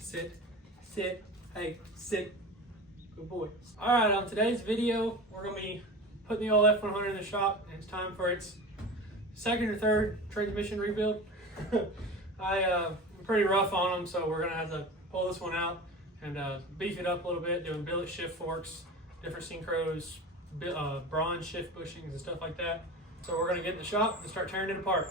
Sit, sit, hey, sit. Good boy. All right, on today's video, we're gonna be putting the old F100 in the shop, and it's time for its second or third transmission rebuild. I'm pretty rough on them, so we're gonna have to pull this one out and beef it up a little bit, doing billet shift forks, different synchros, bronze shift bushings and stuff like that. So we're gonna get in the shop and start tearing it apart.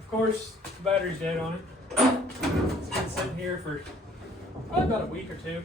Of course, the battery's dead on it. It's been sitting here for probably about a week or two.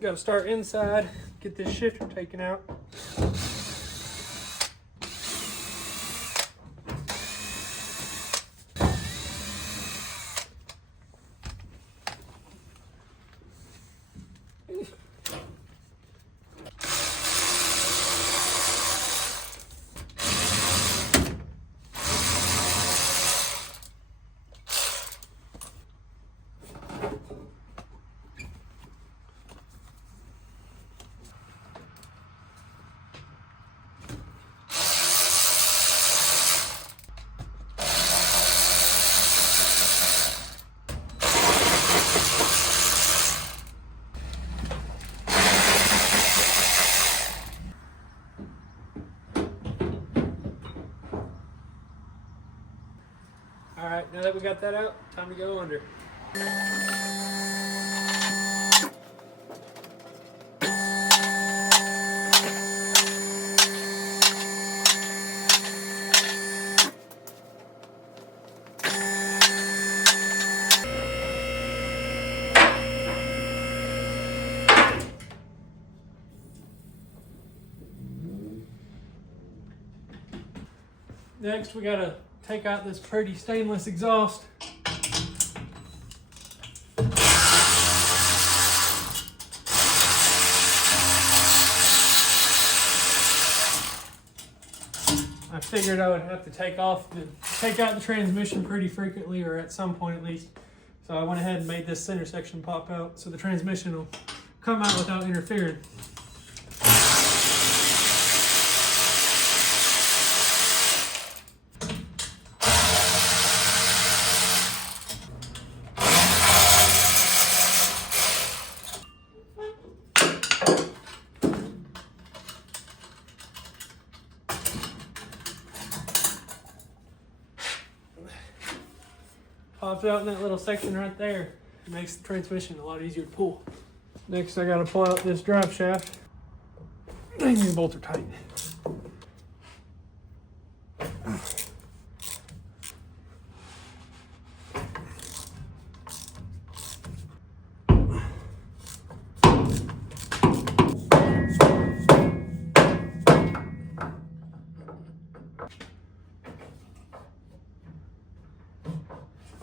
Got to start inside, get this shifter taken out. All right, now that we got that out, time to go under. Next, we gotta take out this pretty stainless exhaust. I figured I would have to take out the transmission pretty frequently, or at some point at least. So I went ahead and made this center section pop out so the transmission will come out without interfering. Pops out in that little section right there. It makes the transmission a lot easier to pull. Next, I gotta pull out this drive shaft. Dang, these bolts are tight.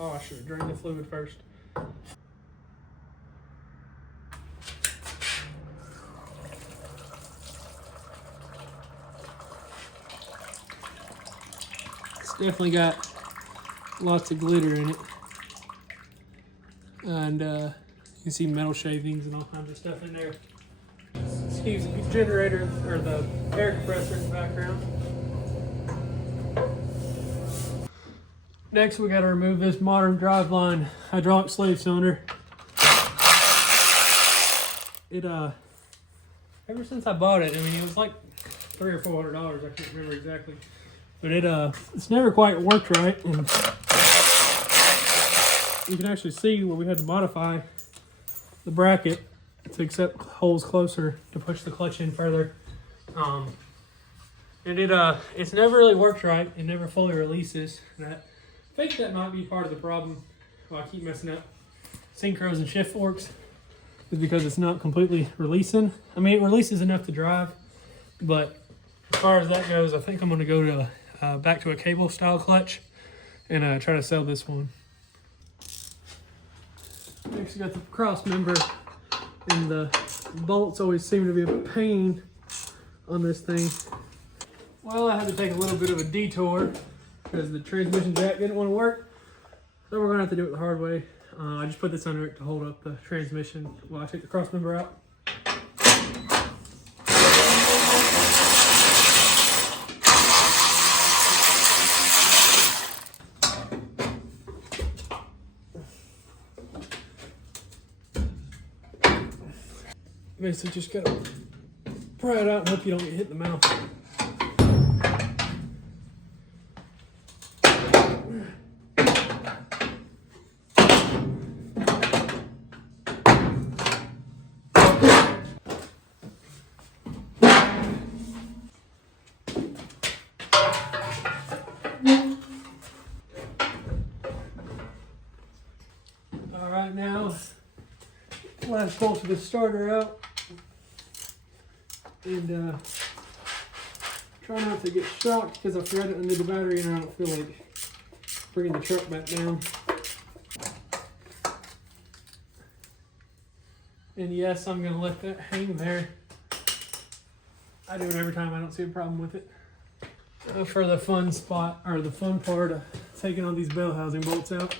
Oh, I should have drained the fluid first. It's definitely got lots of glitter in it. And you can see metal shavings and all kinds of stuff in there. Excuse the generator, or the air compressor in the background. Next, we got to remove this modern driveline hydraulic slave cylinder. It ever since I bought it, I mean, it was like $300 or $400. I can't remember exactly, but it's never quite worked right, and you can actually see where we had to modify the bracket to accept holes closer to push the clutch in further. And it's never really worked right. It never fully releases. And I think that might be part of the problem why I keep messing up synchros and shift forks, is because it's not completely releasing. I mean, it releases enough to drive, but as far as that goes, I think I'm going to go to back to a cable style clutch and try to sell this one. Next, we got the cross member, and the bolts always seem to be a pain on this thing. Well, I had to take a little bit of a detour because the transmission jack didn't want to work, so we're going to have to do it the hard way. I just put this under it to hold up the transmission while I take the cross member out. Basically just gotta pry it out and hope you don't get hit in the mouth. All right, now last bolt of the starter out. And try not to get shocked because I forgot it under the battery and I don't feel like bringing the truck back down. And yes, I'm going to let that hang there. I do it every time. I don't see a problem with it. For the fun spot, or the fun part of taking all these bell housing bolts out.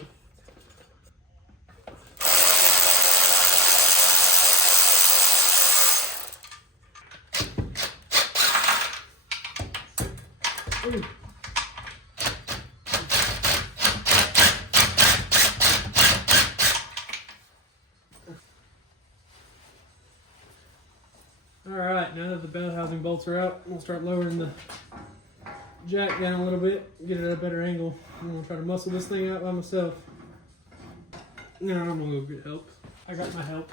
Ooh. All right, now that the bell housing bolts are out, we'll start lowering the jack down a little bit, get it at a better angle. I'm gonna try to muscle this thing out by myself. No, I'm gonna go get help. I got my help.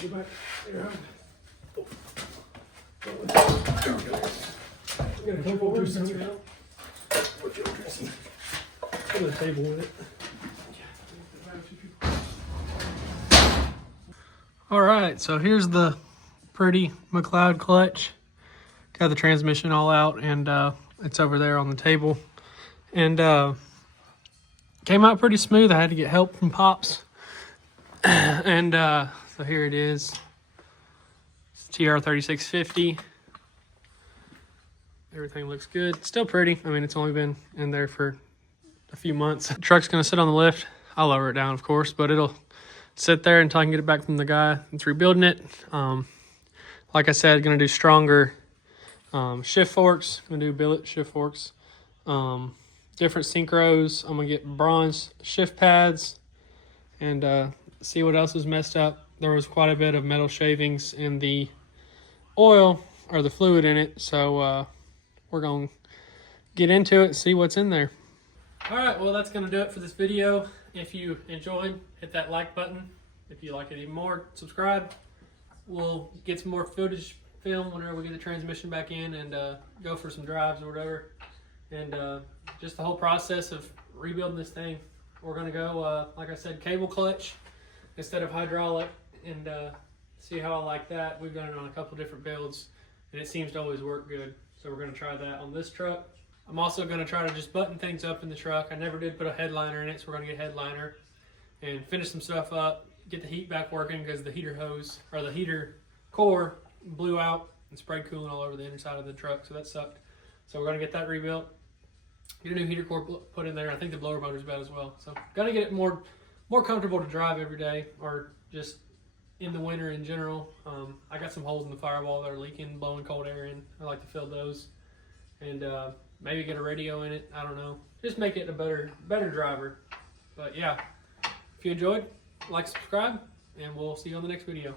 Go back. There we go. Put the table with it. All right, so here's the pretty McLeod clutch. Got the transmission all out, and it's over there on the table. And came out pretty smooth. I had to get help from Pops. And so here it is. It's TR3650. Everything looks good. Still pretty. I mean, it's only been in there for a few months. The truck's gonna sit on the lift. I'll lower it down, of course, but it'll sit there until I can get it back from the guy that's rebuilding it. Like I said, gonna do stronger shift forks. Gonna do billet shift forks. Different synchros. I'm gonna get bronze shift pads and see what else was messed up. There was quite a bit of metal shavings in the oil or the fluid in it, so we're gonna get into it, see what's in there. All right, well, that's gonna do it for this video. If you enjoyed, hit that like button. If you like it even more, subscribe. We'll get some more footage film whenever we get the transmission back in and go for some drives or whatever. And just the whole process of rebuilding this thing. We're gonna go, like I said, cable clutch instead of hydraulic, and see how I like that. We've done it on a couple different builds, and it seems to always work good. So we're gonna try that on this truck. I'm also gonna try to just button things up in the truck. I never did put a headliner in it, so we're gonna get a headliner and finish some stuff up, get the heat back working because the heater hose, or the heater core, blew out and sprayed coolant all over the inside of the truck, so that sucked. So we're gonna get that rebuilt, get a new heater core put in there. I think the blower motor's bad as well. So gotta get it more comfortable to drive every day, or just in the winter in general. I got some holes in the firewall that are leaking, blowing cold air in. I like to fill those, and maybe get a radio in it. I don't know. Just make it a better driver. But yeah, if you enjoyed, like, subscribe, and we'll see you on the next video.